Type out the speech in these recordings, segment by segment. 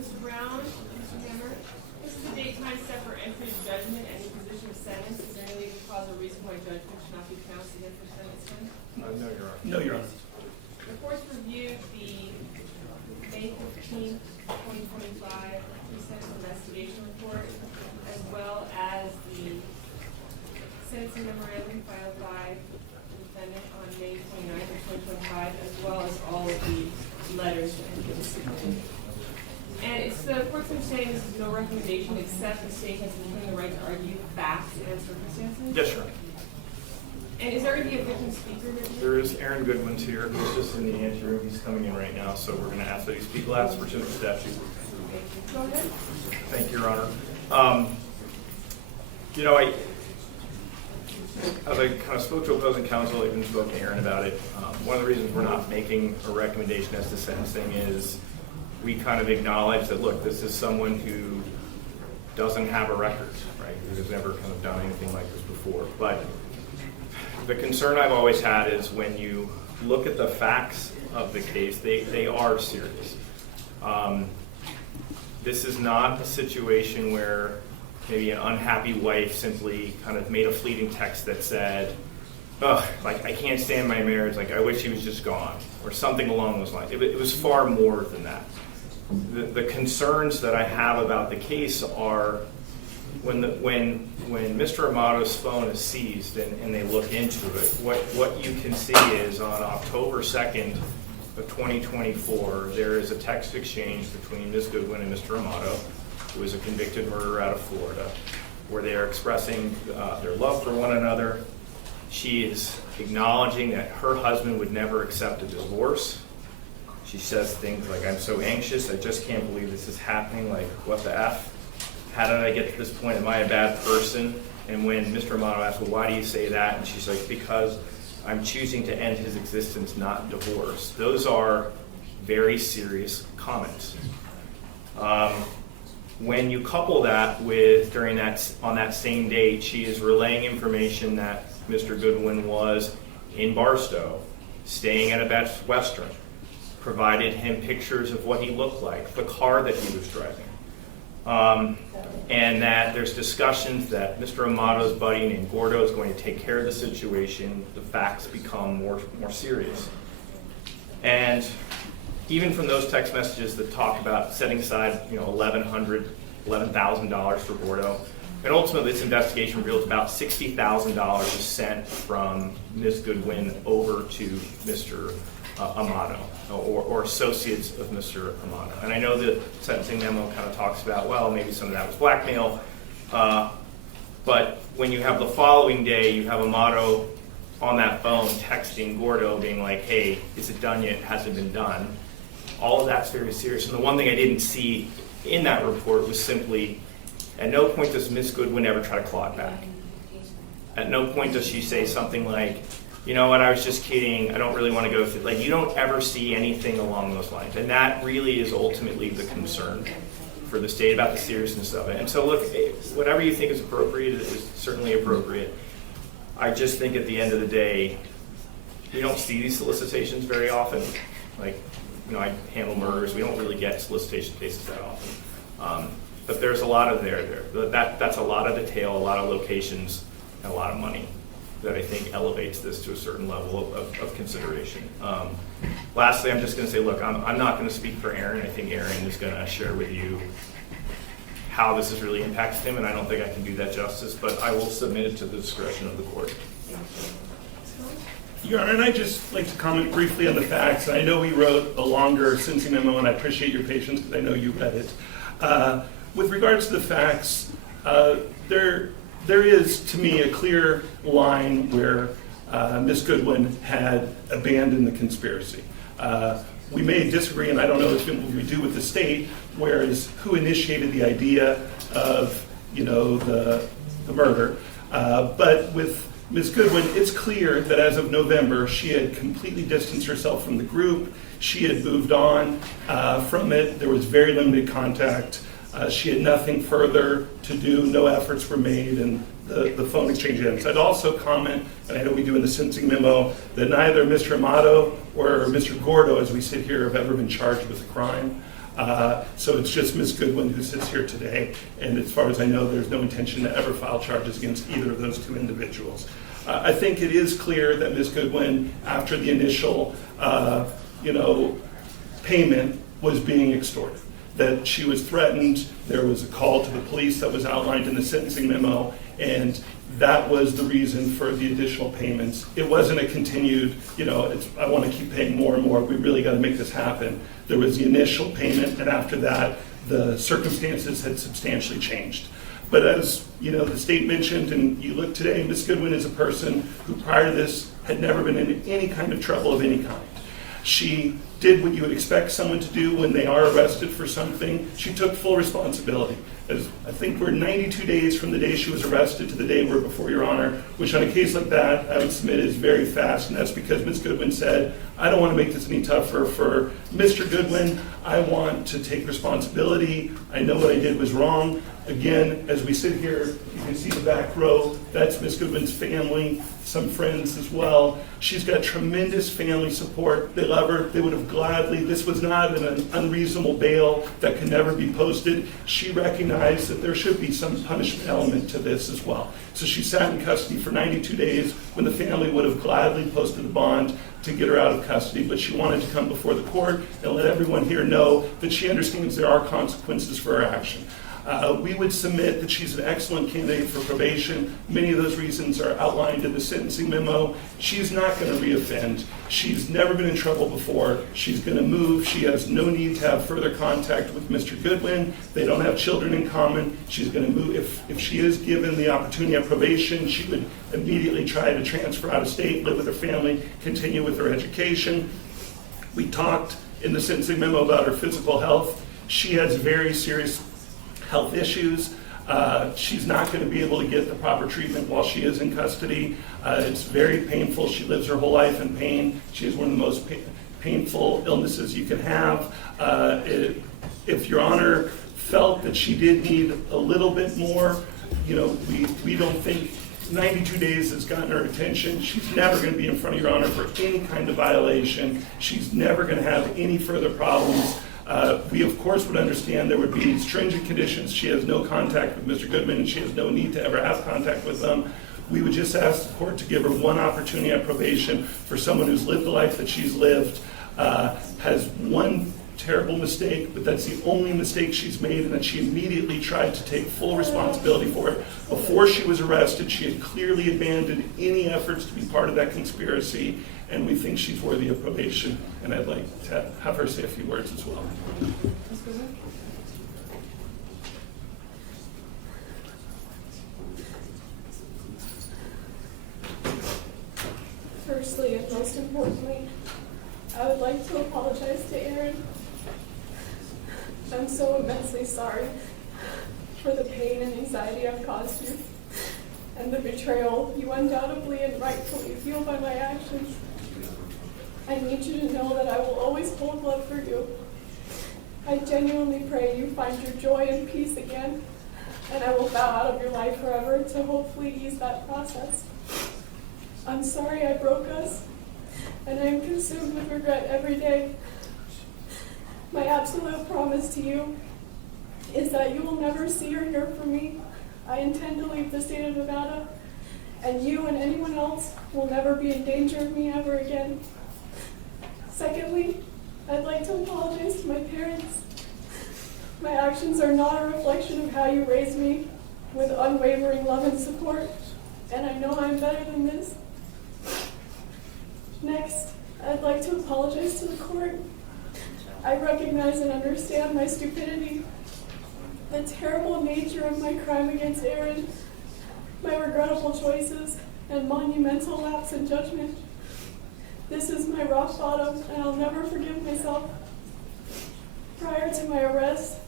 Mr. Brown, Mr. Hammer, this is a date time set for entry of judgment and imposition of sentence. Is there any legal cause or reason why judgment should not be pronounced again for sentencing? No, Your Honor. No, Your Honor. The court's reviewed the May 15th, 2025 pre-sentence investigation report, as well as the sentencing memorandum filed by the defendant on May 29th of 2025, as well as all of the letters that have been submitted. And it's the court's understanding this is no recommendation except the state has been given the right to argue facts and circumstances. Yes, sir. And is there going to be a victim speaker with you? There is Aaron Goodwin's here, who's just in the anteroom. He's coming in right now, so we're going to ask that he speak last for the statute. Go ahead. Thank you, Your Honor. You know, as I kind of spoke to opposing counsel, I even spoke to Aaron about it. One of the reasons we're not making a recommendation as to sentencing is we kind of acknowledge that, look, this is someone who doesn't have a record, right? Who has never kind of done anything like this before. But the concern I've always had is when you look at the facts of the case, they are serious. This is not a situation where maybe an unhappy wife simply kind of made a fleeting text that said, "Ugh, like I can't stand my marriage, like I wish he was just gone," or something along those lines. It was far more than that. The concerns that I have about the case are when Mr. Amato's phone is seized and they look into it, what you can see is on October 2nd of 2024, there is a text exchange between Ms. Goodwin and Mr. Amato, who is a convicted murderer out of Florida, where they are expressing their love for one another. She is acknowledging that her husband would never accept a divorce. She says things like, "I'm so anxious, I just can't believe this is happening, like, what the F? How did I get to this point? Am I a bad person?" And when Mr. Amato asks, "Well, why do you say that?" And she's like, "Because I'm choosing to end his existence, not divorce." Those are very serious comments. When you couple that with, on that same date, she is relaying information that Mr. Goodwin was in Barstow, staying at a Best Western, provided him pictures of what he looked like, the car that he was driving, and that there's discussions that Mr. Amato's buddy named Gordo is going to take care of the situation. The facts become more serious. And even from those text messages that talk about setting aside, $11,000 for Gordo, and ultimately this investigation reveals about $60,000 was sent from Ms. Goodwin over to Mr. Amato, or associates of Mr. Amato. And I know the sentencing memo kind of talks about, well, maybe some of that was blackmail, but when you have the following day, you have Amato on that phone texting Gordo being like, "Hey, is it done yet? Has it been done?" All of that's very serious. And the one thing I didn't see in that report was simply, at no point does Ms. Goodwin ever try to claw it back. At no point does she say something like, "You know what, I was just kidding, I don't really want to go through," like, you don't ever see anything along those lines. And that really is ultimately the concern for the state about the seriousness of it. And so look, whatever you think is appropriate is certainly appropriate. I just think at the end of the day, we don't see these solicitations very often. Like, I handle murders, we don't really get solicitation cases that often. But there's a lot of there. That's a lot of detail, a lot of locations, and a lot of money that I think elevates this to a certain level of consideration. Lastly, I'm just going to say, look, I'm not going to speak for Aaron. I think Aaron is going to share with you how this has really impacted him, and I don't think I can do that justice, but I will submit it to the discretion of the court. Your Honor, and I'd just like to comment briefly on the facts. I know we wrote a longer sentencing memo, and I appreciate your patience because I know you read it. With regards to the facts, there is, to me, a clear line where Ms. Goodwin had abandoned the conspiracy. We may disagree, and I don't know what we do with the state, whereas who initiated the idea of, the murder. But with Ms. Goodwin, it's clear that as of November, she had completely distanced herself from the group. She had moved on from it. There was very limited contact. She had nothing further to do. No efforts were made, and the phone exchange ends. I'd also comment, and I know we do in the sentencing memo, that neither Mr. Amato or Mr. Gordo, as we sit here, have ever been charged with a crime. So it's just Ms. Goodwin who sits here today, and as far as I know, there's no intention to ever file charges against either of those two individuals. I think it is clear that Ms. Goodwin, after the initial payment, was being extorted, that she was threatened. There was a call to the police that was outlined in the sentencing memo, and that was the reason for the additional payments. It wasn't a continued, I want to keep paying more and more, we really got to make this happen. There was the initial payment, and after that, the circumstances had substantially changed. But as the state mentioned, and you look today, Ms. Goodwin is a person who prior to this had never been in any kind of trouble of any kind. She did what you would expect someone to do when they are arrested for something. She took full responsibility. As I think we're 92 days from the day she was arrested to the day we're before Your Honor, which on a case like that, I would submit is very fast, and that's because Ms. Goodwin said, I don't want to make this any tougher for Mr. Goodwin. I want to take responsibility. I know what I did was wrong. Again, as we sit here, you can see the back row. That's Ms. Goodwin's family, some friends as well. She's got tremendous family support. They love her. They would have gladly, this was not an unreasonable bail that can never be posted. She recognized that there should be some punishment element to this as well. So she sat in custody for 92 days when the family would have gladly posted a bond to get her out of custody, but she wanted to come before the court and let everyone here know that she understands there are consequences for her action. We would submit that she's an excellent candidate for probation. Many of those reasons are outlined in the sentencing memo. She's not going to reoffend. She's never been in trouble before. She's going to move. She has no need to have further contact with Mr. Goodwin. They don't have children in common. She's going to move. If she is given the opportunity of probation, she would immediately try to transfer out of state, live with her family, continue with her education. We talked in the sentencing memo about her physical health. She has very serious health issues. She's not going to be able to get the proper treatment while she is in custody. It's very painful. She lives her whole life in pain. She has one of the most painful illnesses you can have. If Your Honor felt that she did need a little bit more, we don't think 92 days has gotten her attention. She's never going to be in front of Your Honor for any kind of violation. She's never going to have any further problems. We, of course, would understand there would be stringent conditions. She has no contact with Mr. Goodman, and she has no need to ever have contact with them. We would just ask the court to give her one opportunity at probation for someone who's lived the life that she's lived, has one terrible mistake, but that's the only mistake she's made, and that she immediately tried to take full responsibility for it. Before she was arrested, she had clearly abandoned any efforts to be part of that conspiracy, and we think she's worthy of probation, and I'd like to have her say a few words as well. Firstly, and most importantly, I would like to apologize to Aaron. I'm so immensely sorry for the pain and anxiety I've caused you, and the betrayal you undoubtedly and rightfully feel by my actions. I need you to know that I will always hold love for you. I genuinely pray you find your joy and peace again, and I will bow out of your life forever to hopefully ease that process. I'm sorry I broke us, and I am consumed with regret every day. My absolute promise to you is that you will never see or hear from me. I intend to leave the state of Nevada, and you and anyone else will never be in danger of me ever again. Secondly, I'd like to apologize to my parents. My actions are not a reflection of how you raised me, with unwavering love and support, and I know I'm better than this. Next, I'd like to apologize to the court. I recognize and understand my stupidity, the terrible nature of my crime against Aaron, my regrettable choices, and monumental lapse in judgment. This is my rock bottom, and I'll never forgive myself. Prior to my arrest,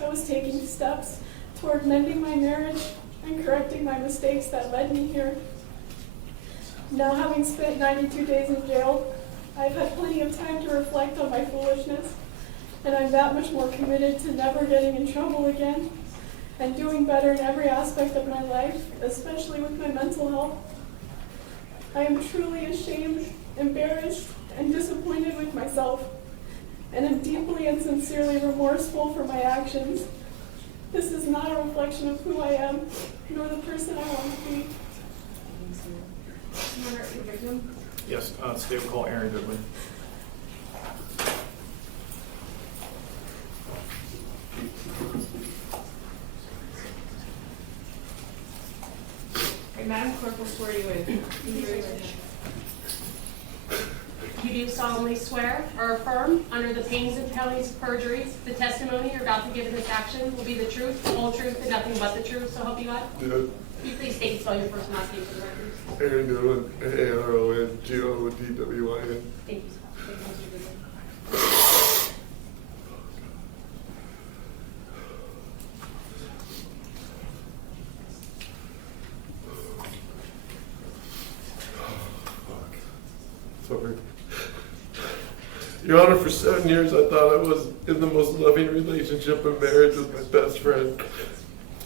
I was taking steps toward mending my marriage and correcting my mistakes that led me here. Now, having spent 92 days in jail, I've had plenty of time to reflect on my foolishness, and I'm that much more committed to never getting in trouble again and doing better in every aspect of my life, especially with my mental health. I am truly ashamed, embarrassed, and disappointed with myself, and am deeply and sincerely remorseful for my actions. This is not a reflection of who I am, nor the person I want to be. Remember your victim? Yes, state will call Aaron Goodwin. And Madam Clerk will swear you in. Please raise your hand. You do solemnly swear or affirm, under the pains and penalties of perjury, the testimony you're about to give in this action will be the truth, the whole truth, and nothing but the truth, so help you God? Yeah. Can you please state and spell your first and last name for the record? Aaron Goodwin, AARONGOODWIN. Thank you. Thank you, Mr. Goodwin. Sorry. Your Honor, for 7 years I thought I was in the most loving relationship and marriage with my best friend.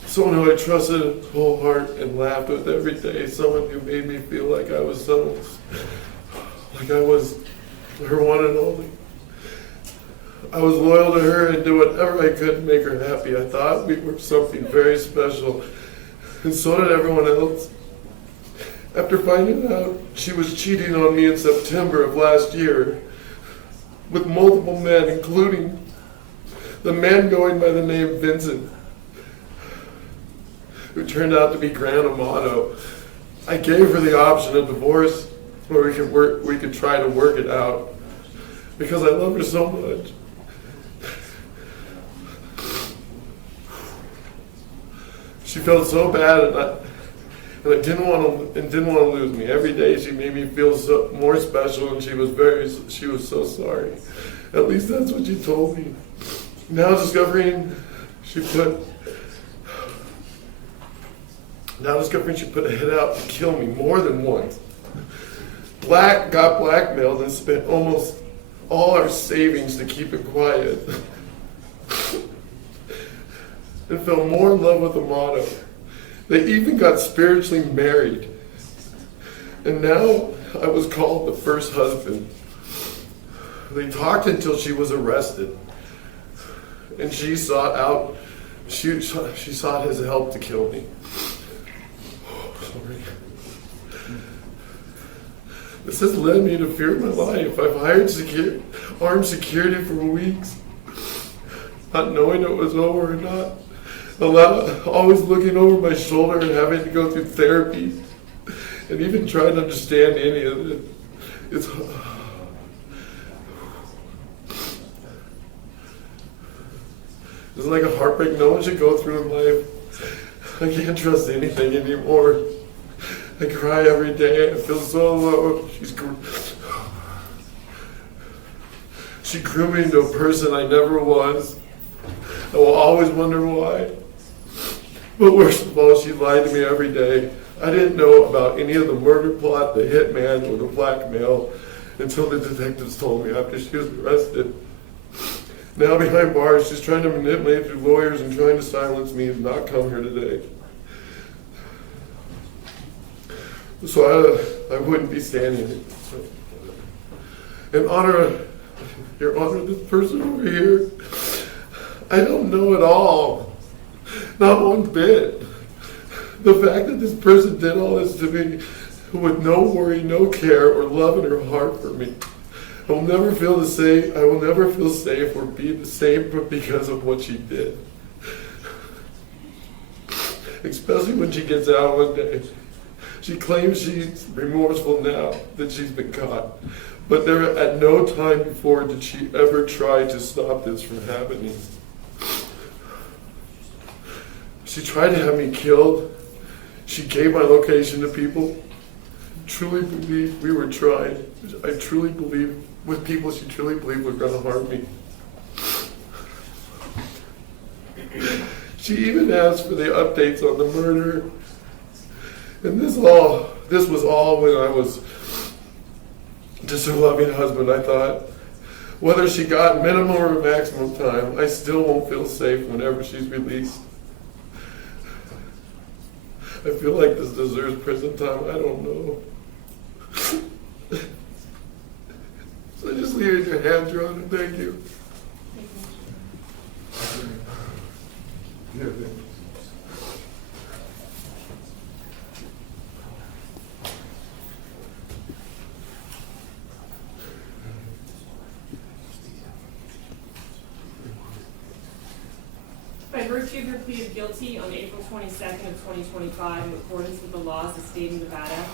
Someone who I trusted whole heart and laughed with every day. Someone who made me feel like I was like I was her one and only. I was loyal to her and did whatever I could to make her happy. I thought we were something very special, and so did everyone else. After finding out she was cheating on me in September of last year with multiple men, including the man going by the name Vincent, who turned out to be Grant Amato, I gave her the option of divorce, where we could try to work it out, because I love her so much. She felt so bad, and I didn't want to lose me. Every day she made me feel more special, and she was so sorry. At least that's what she told me. Now discovering she put a hit out to kill me more than once. Got blackmailed and spent almost all our savings to keep it quiet. And fell more in love with Amato. They even got spiritually married. And now I was called the first husband. They talked until she was arrested. And she sought his help to kill me. Sorry. This has led me to fear my life. I've hired armed security for weeks, not knowing it was over or not. Always looking over my shoulder and having to go through therapy and even trying to understand any of it. It's like a heartbreak no one should go through in life. I can't trust anything anymore. I cry every day. I feel so alone. She grew me into a person I never was. I will always wonder why. But worst of all, she lied to me every day. I didn't know about any of the murder plot, the hitman, or the blackmail until the detectives told me after she was arrested. Now behind bars, she's trying to manipulate through lawyers and trying to silence me and not come here today. So I wouldn't be standing here. In honor, Your Honor, this person over here, I don't know at all. Not one bit. The fact that this person did all this to me with no worry, no care, or love in her heart for me. I will never feel safe or be the same because of what she did. Especially when she gets out one day. She claims she's remorseful now that she's been caught. But there at no time before did she ever try to stop this from happening. She tried to have me killed. She gave my location to people. Truly believed we were trying. I truly believe with people she truly believed were going to harm me. She even asked for the updates on the murder. And this was all when I was just her loving husband. I thought, whether she got minimum or maximum time, I still won't feel safe whenever she's released. I feel like this deserves prison time. I don't know. So just leave it in your hands, Your Honor. Thank you. By virtue of your plea of guilty on April 22nd of 2025, in accordance with the laws of the state of Nevada,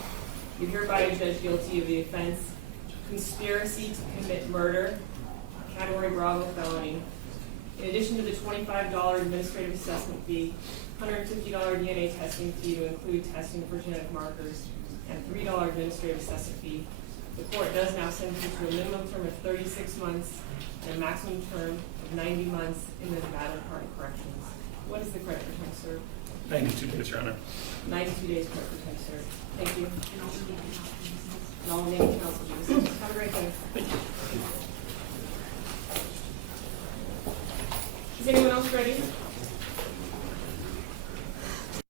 you're hereby adjudged guilty of the offense conspiracy to commit murder, category Bravo felony. In addition to the $25 administrative assessment fee, $150 DNA testing fee to include testing for genetic markers, and $3 administrative assessment fee, the court does now sentence you to a minimum term of 36 months and a maximum term of 90 months in the Nevada Department of Corrections. What is the correct term, sir? 92 days, Your Honor. 92 days correct term, sir. Thank you. And all the named counsel, Jesus. Have a great day. Is anyone else ready?